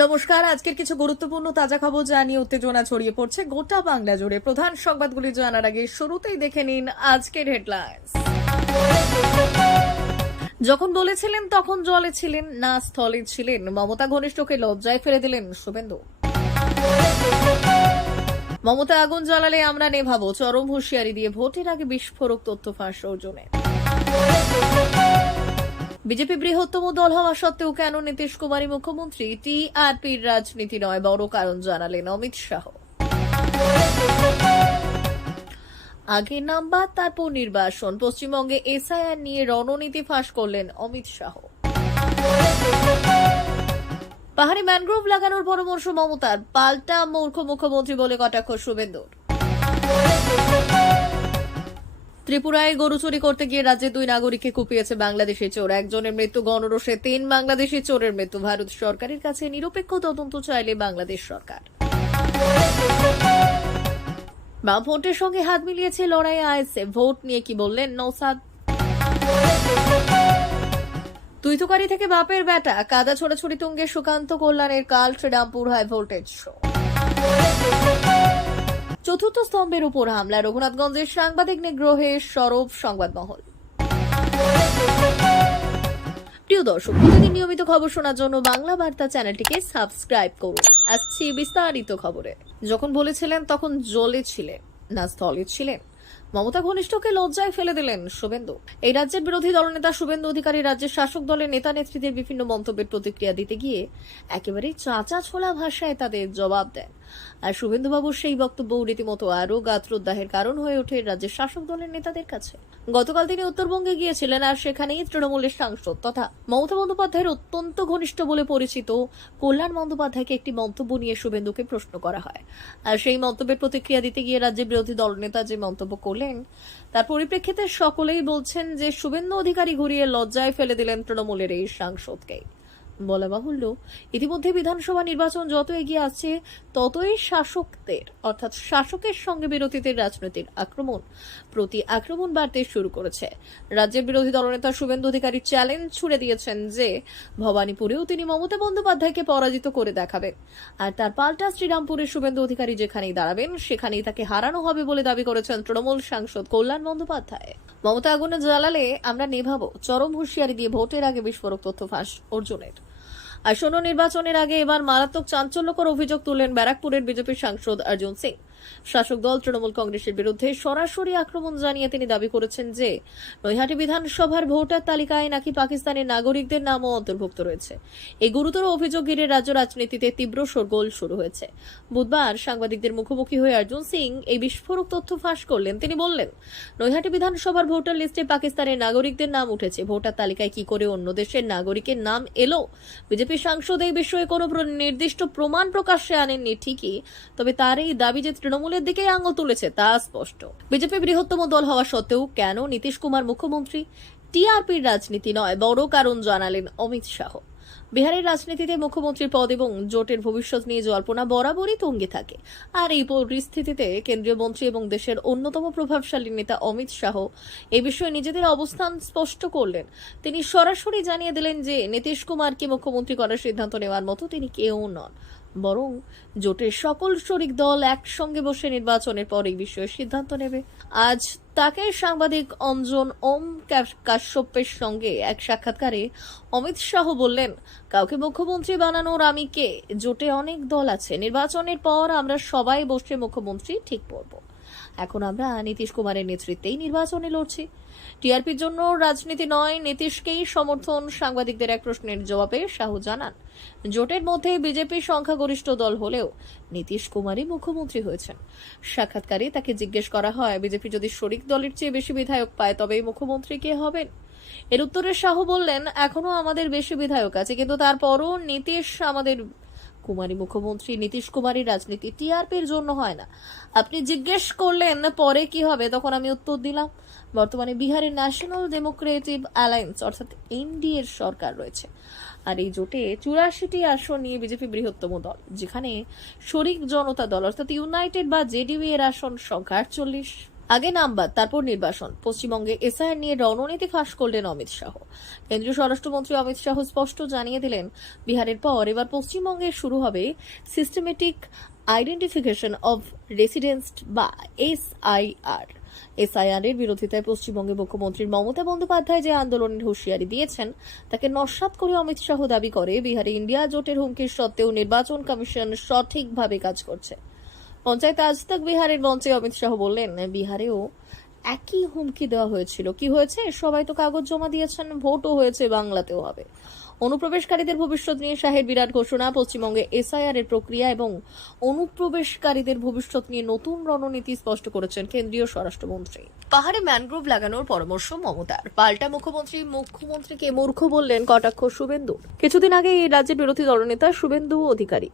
নমস্কার, আজকের কিছু গুরুত্বপূর্ণ তাজা খবর জানিয়ে উত্তেজনা ছড়িয়ে পড়ছে গোটা বাংলা জুড়ে। প্রধান সংবাদগুলি জানার আগে শুরুতেই দেখে নিন আজকের হেডলাইন্স যখন বলেছিলেন তখন জলে ছিলেন, না স্থলে ছিলেন। মমতা ঘনিষ্ঠকে লজ্জায় ফেলে দিলেন শুভেন্দু। মমতা আগুন জ্বালালে আমরা নেভাবো, চরম হুঁশিয়ারি দিয়ে ভোটের আগে বিস্ফোরক তথ্য ফাঁস অর্জনে বিজেপি বৃহত্তম দল হওয়া সত্ত্বেও কেন নীতিশ কুমারী মুখ্যমন্ত্রী? টিআরপির রাজনীতি নয়, বড় কারণ জানালেন অমিত শাহ। আগে নামবাদ তারপর নির্বাসন। পশ্চিমবঙ্গে এসআইআর নিয়ে রণনীতি ফাঁস করলেন অমিত শাহ। পাহাড়ি ম্যানগ্রোভ লাগানোর পরামর্শ মমতার। পাল্টা মূর্খ মুখ্যমন্ত্রী বলে কটাক্ষ শুভেন্দুর। ত্রিপুরায় গরু চুরি করতে গিয়ে রাজ্যে দুই নাগরিককে কুপিয়েছে বাংলাদেশি চোর। একজনের মৃত্যু গণরোষে, তিন বাংলাদেশি চোরের মৃত্যু। ভারত সরকারের কাছে নিরপেক্ষ তদন্ত চাইলে বাংলাদেশ সরকার। বামফ্রন্টের সঙ্গে হাত মিলিয়েছে লড়াই আইএসএ ভোট নিয়ে কি বললেন নৌসাদ? তুইতুকারি থেকে বাপের বেটা, কাদা ছোড়াছড়ি তুঙ্গে সুকান্ত কল্যাণের কাল শ্রীরামপুর হাই ভোল্টেজ শো। চতুর্থ স্তম্ভের উপর হামলা, রঘুনাথগঞ্জের সাংবাদিক নিগ্রহে সরব সংবাদমহল। প্রিয় দর্শক, প্রতিদিন নিয়মিত খবর শোনার জন্য বাংলা বার্তা চ্যানেলটিকে সাবস্ক্রাইব করুন। আসছি বিস্তারিত খবরে। যখন বলেছিলেন, তখন জলে ছিলেন না স্থলে ছিলেন। মমতা ঘনিষ্ঠকে লজ্জায় ফেলে দিলেন শুভেন্দু। এই রাজ্যের বিরোধী দলনেতা শুভেন্দু অধিকারী রাজ্যের শাসক দলের নেতা নেত্রীদের বিভিন্ন মন্তব্যের প্রতিক্রিয়া দিতে গিয়ে একেবারে চাচা ছোলা ভাষায় তাদের জবাব দেন। আর শুভেন্দুবাবুর সেই বক্তব্য রীতিমতো আরও গাত্রোদ্দাহের কারণ হয়ে ওঠে রাজ্যের শাসক দলের নেতাদের কাছে। গতকাল তিনি উত্তরবঙ্গে গিয়েছিলেন আর সেখানেই তৃণমূলের সাংসদ তথা মমতা বন্দ্যোপাধ্যায়ের অত্যন্ত ঘনিষ্ঠ বলে পরিচিত কল্যাণ বন্দ্যোপাধ্যায়কে একটি মন্তব্য নিয়ে শুভেন্দুকে প্রশ্ন করা হয়। আর সেই মন্তব্যের প্রতিক্রিয়া দিতে গিয়ে রাজ্যের বিরোধী দলনেতা যে মন্তব্য করলেন, তার পরিপ্রেক্ষিতে সকলেই বলছেন যে শুভেন্দু অধিকারী ঘুরিয়ে লজ্জায় ফেলে দিলেন তৃণমূলের এই সাংসদকে। বলা বাহুল্য, ইতিমধ্যে বিধানসভা নির্বাচন যত এগিয়ে আসছে, ততই শাসকদের, অর্থাৎ শাসকের সঙ্গে বিরোধীদের রাজনৈতিক আক্রমণ, প্রতি আক্রমণ বাড়তে শুরু করেছে। রাজ্যের বিরোধী দলনেতা শুভেন্দু অধিকারী চ্যালেঞ্জ ছুড়ে দিয়েছেন যে, ভবানীপুরেও তিনি মমতা বন্দ্যোপাধ্যায়কে পরাজিত করে দেখাবেন। আর তার পাল্টা শ্রীরামপুরের শুভেন্দু অধিকারী যেখানেই দাঁড়াবেন, সেখানেই তাকে হারানো হবে বলে দাবি করেছেন তৃণমূল সাংসদ কল্যাণ বন্দ্যোপাধ্যায়। মমতা আগুনে জ্বালালে আমরা নেভাবো, চরম হুঁশিয়ারি দিয়ে ভোটের আগে বিস্ফোরক তথ্য ফাঁস অর্জুনের। আসন্ন নির্বাচনের আগে এবার মারাত্মক চাঞ্চল্যকর অভিযোগ তুললেন ব্যারাকপুরের বিজেপির সাংসদ অর্জুন সিং। শাসক দল তৃণমূল কংগ্রেসের বিরুদ্ধে সরাসরি আক্রমণ জানিয়ে তিনি দাবি করেছেন যে, নৈহাটি বিধানসভার ভোটার তালিকায় নাকি পাকিস্তানের নাগরিকদের নামও অন্তর্ভুক্ত রয়েছে। এই গুরুতর অভিযোগ ঘিরে রাজ্য রাজনীতিতে তীব্র শোরগোল শুরু হয়েছে। বুধবার সাংবাদিকদের মুখোমুখি হয়ে অর্জুন সিং এই বিস্ফোরক তথ্য ফাঁস করলেন। তিনি বললেন, নৈহাটি বিধানসভার ভোটার লিস্টে পাকিস্তানের নাগরিকদের নাম উঠেছে। ভোটার তালিকায় কি করে অন্য দেশের নাগরিকের নাম এলো? বিজেপি সাংসদ এই বিষয়ে কোনো নির্দিষ্ট প্রমাণ প্রকাশ্যে আনেননি ঠিকই, তবে তার এই দাবি যে তৃণমূলের দিকেই আঙুল তুলেছে, তা স্পষ্ট। বিজেপি বৃহত্তম দল হওয়া সত্ত্বেও কেন নীতিশ কুমার মুখ্যমন্ত্রী? টিআরপির রাজনীতি নয়, বড় কারণ জানালেন অমিত শাহ। বিহারের রাজনীতিতে মুখ্যমন্ত্রীর পদ এবং জোটের ভবিষ্যৎ নিয়ে জল্পনা বরাবরই তঙ্গে থাকে। আর এই পরিস্থিতিতে কেন্দ্রীয় মন্ত্রী এবং দেশের অন্যতম প্রভাবশালী নেতা অমিত শাহ এ বিষয়ে নিজেদের অবস্থান স্পষ্ট করলেন। তিনি সরাসরি জানিয়ে দিলেন যে নীতিশ কুমারকে মুখ্যমন্ত্রী করার সিদ্ধান্ত নেওয়ার মতো তিনি কেউ নন। বরং জোটের সকল শরিক দল একসঙ্গে বসে নির্বাচনের পর এই বিষয়ে সিদ্ধান্ত নেবে। আজ তাকে সাংবাদিক অঞ্জন ওম কাশ্যপের সঙ্গে এক সাক্ষাৎকারে অমিত শাহ বললেন, কাউকে মুখ্যমন্ত্রী বানানোর আমি কে? জোটে অনেক দল আছে। নির্বাচনের পর আমরা সবাই বসে মুখ্যমন্ত্রী ঠিক করব। এখন আমরা নীতিশ কুমারের নেতৃত্বেই নির্বাচনে লড়ছি। টিআরপির জন্য রাজনীতি নয়, নীতিশকেই সমর্থন, সাংবাদিকদের এক প্রশ্নের জবাবে শাহ জানান, জোটের মধ্যে বিজেপি সংখ্যাগরিষ্ঠ দল হলেও নীতিশ কুমারই মুখ্যমন্ত্রী হয়েছেন। সাক্ষাৎকারে তাকে জিজ্ঞেস করা হয়, বিজেপি যদি শরিক দলের চেয়ে বেশি বিধায়ক পায়, তবেই মুখ্যমন্ত্রী কে হবেন? এর উত্তরে শাহ বললেন, এখনও আমাদের বেশি বিধায়ক আছে, কিন্তু তারপরও নীতিশ আমাদের কুমারী মুখ্যমন্ত্রী নীতিশ কুমারীর রাজনীতি টিআরপির জন্য হয় না। আপনি জিজ্ঞেস করলেন, পরে কি হবে? তখন আমি উত্তর দিলাম, বর্তমানে বিহারের ন্যাশনাল ডেমোক্রেটিভ অ্যালায়েন্স অর্থাৎ এনডিএ এর সরকার রয়েছে। আর এই জোটে চুরাশিটি আসন নিয়ে বিজেপি বৃহত্তম দল, যেখানে শরিক জনতা দল, অর্থাৎ ইউনাইটেড বা জেডিইউ এর আসন সংখ্যা আটচল্লিশ। আগে নামবাদ তারপর নির্বাসন। পশ্চিমবঙ্গে এসআইআর নিয়ে রণনীতি ফাঁস করলেন অমিত শাহ। কেন্দ্রীয় স্বরাষ্ট্রমন্ত্রী অমিত শাহ স্পষ্ট জানিয়ে দিলেন, বিহারের পর এবার পশ্চিমবঙ্গে শুরু হবে সিস্টেমেটিক আইডেন্টিফিকেশন অব রেসিডেন্সড বা এসআইআর। এসআইআর এর বিরোধিতায় পশ্চিমবঙ্গে মুখ্যমন্ত্রী মমতা বন্দ্যোপাধ্যায় যে আন্দোলনের হুঁশিয়ারি দিয়েছেন, তাকে নস্বাত করে অমিত শাহ দাবি করে, বিহারে ইন্ডিয়া জোটের হুমকির সত্ত্বেও নির্বাচন কমিশন সঠিকভাবে কাজ করছে। পঞ্চায়েত আজ তক বিহারের মঞ্চে অমিত শাহ বললেন, বিহারেও একই হুমকি দেওয়া হয়েছিল। কি হয়েছে? সবাই তো কাগজ জমা দিয়েছেন, ভোটও হয়েছে, বাংলাতেও হবে। অনুপ্রবেশকারীদের ভবিষ্যৎ নিয়ে শাহের বিরাট ঘোষণা, পশ্চিমবঙ্গে এসআইআর এর প্রক্রিয়া এবং অনুপ্রবেশকারীদের ভবিষ্যৎ নিয়ে নতুন রণনীতি স্পষ্ট করেছেন কেন্দ্রীয় স্বরাষ্ট্রমন্ত্রী। পাহাড়ে ম্যানগ্রোভ লাগানোর পরামর্শ মমতার। পাল্টা মুখ্যমন্ত্রী, মুখ্যমন্ত্রীকে মূর্খ বললেন কটাক্ষ শুভেন্দু। কিছুদিন আগে এই রাজ্যের বিরোধী দলনেতা শুভেন্দু অধিকারী।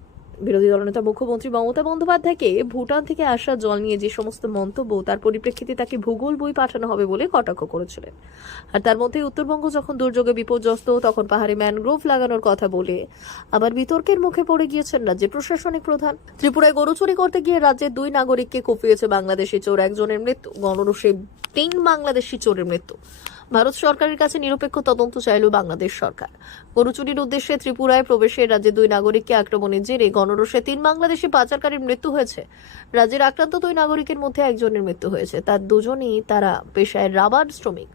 বিরোধী দলনেতা মুখ্যমন্ত্রী মমতা বন্দ্যোপাধ্যায়কে ভুটান থেকে আসা জল নিয়ে যে সমস্ত মন্তব্য, তার পরিপ্রেক্ষিতে তাকে ভূগোল বই পাঠানো হবে বলে কটাক্ষ করেছিলেন। আর তার মধ্যে উত্তরবঙ্গ যখন দুর্যোগে বিপর্যস্ত, তখন পাহাড়ে ম্যানগ্রোভ লাগানোর কথা বলে আবার বিতর্কের মুখে পড়ে গিয়েছেন রাজ্যের প্রশাসনিক প্রধান। ত্রিপুরায় গরু চুরি করতে গিয়ে রাজ্যের দুই নাগরিককে কুপিয়েছে বাংলাদেশি চোর। একজনের মৃত্যু গণরসে তিন বাংলাদেশি চোরের মৃত্যু। ভারত সরকারের কাছে নিরপেক্ষ তদন্ত চাইল বাংলাদেশ সরকার। গরু চুরির উদ্দেশ্যে ত্রিপুরায় প্রবেশে রাজ্যে দুই নাগরিককে আক্রমণের জেরে গণরসে তিন বাংলাদেশি পাচারকারীর মৃত্যু হয়েছে। রাজ্যের আক্রান্ত দুই নাগরিকের মধ্যে একজনের মৃত্যু হয়েছে। তার দুজনই তারা পেশায় রাবার শ্রমিক।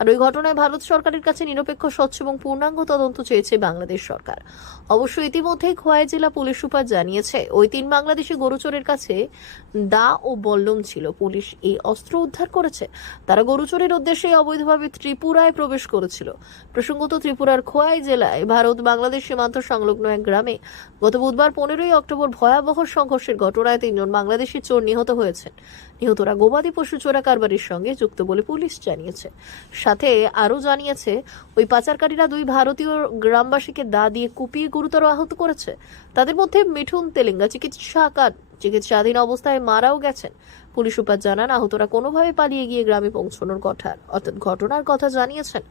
আর ওই ঘটনায় ভারত সরকারের কাছে নিরপেক্ষ, স্বচ্ছ এবং পূর্ণাঙ্গ তদন্ত চেয়েছে বাংলাদেশ সরকার। অবশ্য ইতিমধ্যেই খোয়াই জেলা পুলিশ সুপার জানিয়েছে, ওই তিন বাংলাদেশি গরুচোরের কাছে দা ও বল্লম ছিল। পুলিশ এই অস্ত্র উদ্ধার করেছে। তারা গরুচোরের উদ্দেশ্যে অবৈধভাবে ত্রিপুরায় প্রবেশ করেছিল। প্রসঙ্গত ত্রিপুরার খোয়াই জেলায় ভারত বাংলাদেশ সীমান্ত সংলগ্ন এক গ্রামে গত বুধবার পনেরোই অক্টোবর ভয়াবহ সংঘর্ষের ঘটনায় তিনজন বাংলাদেশি চোর নিহত হয়েছেন। নিহতরা গবাদি পশু চোরা কারবারির সঙ্গে যুক্ত বলে পুলিশ জানিয়েছে। সাথে আরও জানিয়েছে, ওই পাচারকারীরা দুই ভারতীয় গ্রামবাসীকে দা দিয়ে কুপিয়ে গুরুতর আহত করেছে। তাদের মধ্যে মিঠুন তেলেঙ্গা চিকিৎসা চিকিৎসাধীন অবস্থায় মারাও গেছেন। পুলিশ সুপার জানান, আহতরা কোনোভাবে পালিয়ে গিয়ে গ্রামে পৌঁছানোর কথা। অর্থাৎ ঘটনার কথা জানিয়েছেন।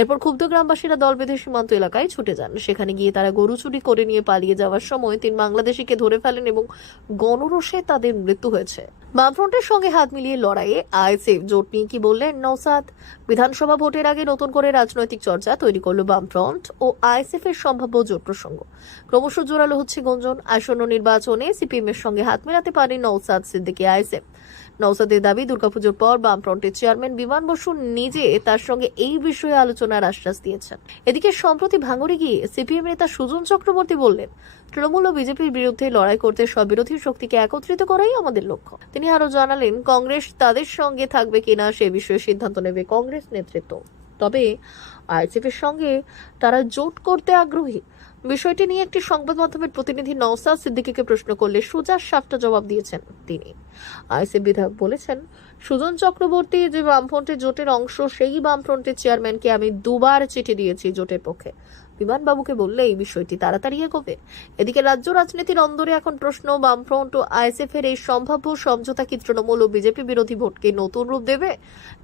এরপর ক্ষুব্ধ গ্রামবাসীরা দল বেঁধে সীমান্ত এলাকায় ছুটে যান। সেখানে গিয়ে তারা গরু চুরি করে নিয়ে পালিয়ে যাওয়ার সময় তিন বাংলাদেশিকে ধরে ফেলেন এবং গণরোষে তাদের মৃত্যু হয়েছে। বামফ্রন্টের সঙ্গে হাত মিলিয়ে লড়াইয়ে আইএসএফ জোট নিয়ে কি বললেন নৌসাদ বিধানসভা ভোটের আগে নতুন করে রাজনৈতিক চর্চা তৈরি করল বামফ্রন্ট ও আইএসএফ এর সম্ভাব্য জোট প্রসঙ্গ। ক্রমশ জোরালো হচ্ছে গুঞ্জন। আসন্ন নির্বাচনে সিপিএম এর সঙ্গে হাত মেলাতে পারে নৌসাদ সিদ্দিকী আইএসএফ। নৌসাদের দাবি, দুর্গাপুজোর পর বামফ্রন্টের চেয়ারম্যান বিমান বসু নিজে তার সঙ্গে এই বিষয়ে আলোচনার আশ্বাস দিয়েছেন। এদিকে সম্প্রতি ভাঙড়ে গিয়ে সিপিএম নেতা সুজন চক্রবর্তী বললেন, তৃণমূল ও বিজেপির বিরুদ্ধে লড়াই করতে সব বিরোধী শক্তিকে একত্রিত করাই আমাদের লক্ষ্য। তিনি আরও জানালেন, কংগ্রেস তাদের সঙ্গে থাকবে কিনা সে বিষয়ে সিদ্ধান্ত নেবে কংগ্রেস নেতৃত্ব। তবে আইএসএফ এর সঙ্গে তারা জোট করতে আগ্রহী। বিষয়টি নিয়ে একটি সংবাদ মাধ্যমের প্রতিনিধি নওসাদ সিদ্দিকীকে প্রশ্ন করলে সোজা সাপটা জবাব দিয়েছেন তিনি। আইসি বিধায়ক বলেছেন, সুজন চক্রবর্তী যে বামফ্রন্টের জোটের অংশ, সেই বামফ্রন্টের চেয়ারম্যানকে আমি দুবার চিঠি দিয়েছি জোটের পক্ষে। বিমানবাবুকে বললে, এই বিষয়টি তাড়াতাড়ি এগোবে। এদিকে রাজ্য রাজনীতির অন্দরে এখন প্রশ্ন, বামফ্রন্ট ও আইএসএফ এর এই সম্ভাব্য সমঝোতা কি তৃণমূল ও বিজেপি বিরোধী ভোটকে নতুন রূপ দেবে?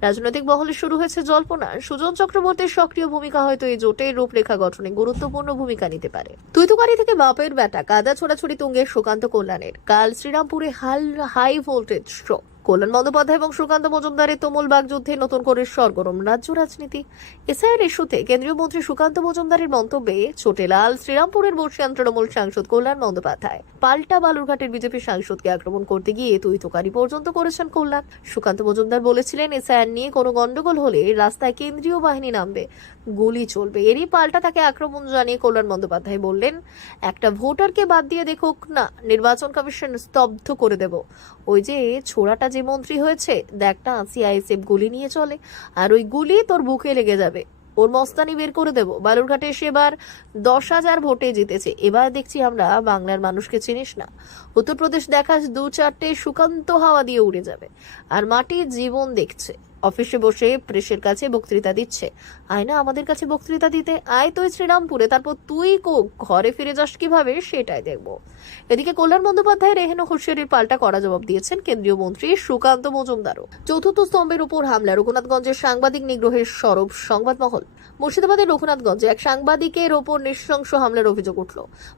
রাজনৈতিক মহলে শুরু হয়েছে জল্পনা সুজন চক্রবর্তীর সক্রিয় ভূমিকা হয়তো এই জোটের রূপরেখা গঠনে গুরুত্বপূর্ণ ভূমিকা নিতে পারে। তুইতুকারি থেকে বাপের ব্যাটা, কাদা ছোড়াছুড়ি তুঙ্গে সুকান্ত কল্যাণের। কাল শ্রীরামপুরে হাল, high voltage stroke Kalyan Bandyopadhyay এবং সুকান্ত মজুমদারের তুমুল বাগযুদ্ধে নতুন করে সরগরম রাজ্য রাজনীতি। এসআইয়ের ইস্যুতে কেন্দ্রীয় মন্ত্রী সুকান্ত মজুমদারের মন্তব্যে চোটেলাল শ্রীরামপুরের বর্ষিয়ান তৃণমূল সাংসদ কল্যাণ বন্দ্যোপাধ্যায়। পাল্টা বালুরঘাটের বিজেপি সাংসদকে আক্রমণ করতে গিয়ে তুই তোকারি পর্যন্ত করেছেন কল্যাণ। সুকান্ত মজুমদার বলেছিলেন, এসআইআর নিয়ে কোনো গন্ডগোল হলে রাস্তায় কেন্দ্রীয় বাহিনী নামবে, গুলি চলবে। এরই পাল্টা তাকে আক্রমণ জানিয়ে কল্যাণ বন্দ্যোপাধ্যায় বললেন, একটা ভোটারকে বাদ দিয়ে দেখুক, না, নির্বাচন কমিশন স্তব্ধ করে দেব। ওই যে ছোড়াটা যে মন্ত্রী হয়েছে, দেখ না সিআইএসএফ গুলি নিয়ে চলে। আর ওই গুলি তোর বুকে লেগে যাবে। ওর মস্তানি বের করে দেবো। বালুরঘাটে এসে এবার দশ হাজার ভোটে জিতেছে। এবার দেখছি আমরা বাংলার মানুষকে চিনিস না। উত্তরপ্রদেশ দেখাস দু চারটে সুকান্ত হাওয়া দিয়ে উড়ে যাবে। আর মাটির জীবন দেখছে। অফিসে বসে প্রেসের কাছে বক্তৃতা দিচ্ছে। আয় না আমাদের কাছে বক্তৃতা দিতে আয় তুই শ্রীরামপুরে, তারপর তুই কো, ঘরে ফিরে যাস কীভাবে সেটাই দেখব। এদিকে কল্যাণ বন্দ্যোপাধ্যায়, রেহেন হুঁশিয়ারির পাল্টা করা জবাব দিয়েছেন কেন্দ্রীয় মন্ত্রী সুকান্ত মজুমদারও। চতুর্থ স্তম্ভের উপর হামলা, রঘুনাথগঞ্জের সাংবাদিক নিগ্রহের সরব সংবাদমহল। মুর্শিদাবাদের রঘুনাথগঞ্জে এক সাংবাদিকের ওপর নৃশংস হামলার অভিযোগ উঠল।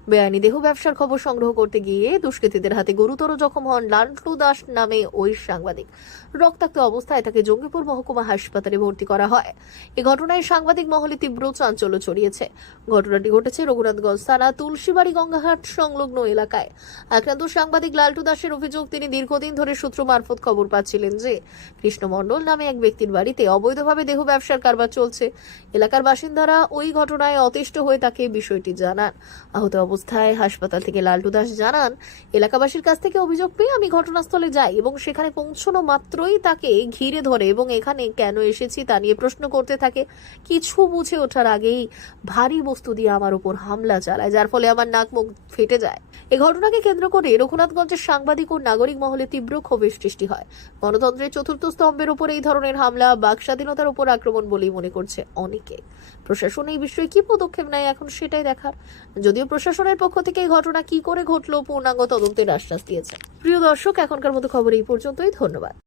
বেআইনি দেহ ব্যবসার খবর সংগ্রহ করতে গিয়ে দুষ্কৃতীদের হাতে গুরুতর জখম হন লান্টু দাস নামে ওই সাংবাদিক। রক্তাক্ত অবস্থায় তাকে জঙ্গিপুর মহকুমা হাসপাতালে ভর্তি করা হয়। এ ঘটনায় সাংবাদিক মহলে তীব্র চাঞ্চল্য ছড়িয়েছে। ঘটনাটি ঘটেছে রঘুনাথগঞ্জ থানা তুলসীবাড়ি গঙ্গাহাট সংলগ্ন এলাকায়। আক্রান্ত সাংবাদিক লালটু দাসের অভিযোগ, তিনি দীর্ঘদিন ধরে সূত্র মারফত খবর পাচ্ছিলেন যে, কৃষ্ণ মণ্ডল নামে এক ব্যক্তির বাড়িতে অবৈধভাবে দেহ ব্যবসার কারবার চলছে। এলাকার বাসিন্দারা ওই ঘটনায় অতিষ্ঠ হয়ে তাকে বিষয়টি জানান। আহত অবস্থায় হাসপাতাল থেকে লালটু দাস জানান, এলাকাবাসীর কাছ থেকে অভিযোগ পেয়ে আমি ঘটনাস্থলে যাই এবং সেখানে পৌঁছানো মাত্রই তাকে ঘিরে ধরে এবং এখানে কেন এসেছি তা নিয়ে প্রশ্ন করতে থাকে। কিছু বুঝে ওঠার আগেই ভারী বস্তু দিয়ে আমার উপর হামলা চালায়, যার ফলে আমার নাক মুখ ফেটে যায়। এ ঘটনাকে কেন্দ্র করে রঘুনাথগঞ্জের সাংবাদিক ও নাগরিক মহলে তীব্র ক্ষোভের সৃষ্টি হয়। গণতন্ত্রের চতুর্থ স্তম্ভের উপর এই ধরনের হামলা, বাক স্বাধীনতার উপর আক্রমণ বলেই মনে করছে অনেকে। প্রশাসন এই বিষয়ে কি পদক্ষেপ নেয় এখন সেটাই দেখার। যদিও প্রশাসনের পক্ষ থেকে এই ঘটনা কি করে ঘটলো, পূর্ণাঙ্গ তদন্তের আশ্বাস দিয়েছে। প্রিয় দর্শক, এখনকার মতো খবর এই পর্যন্তই। ধন্যবাদ।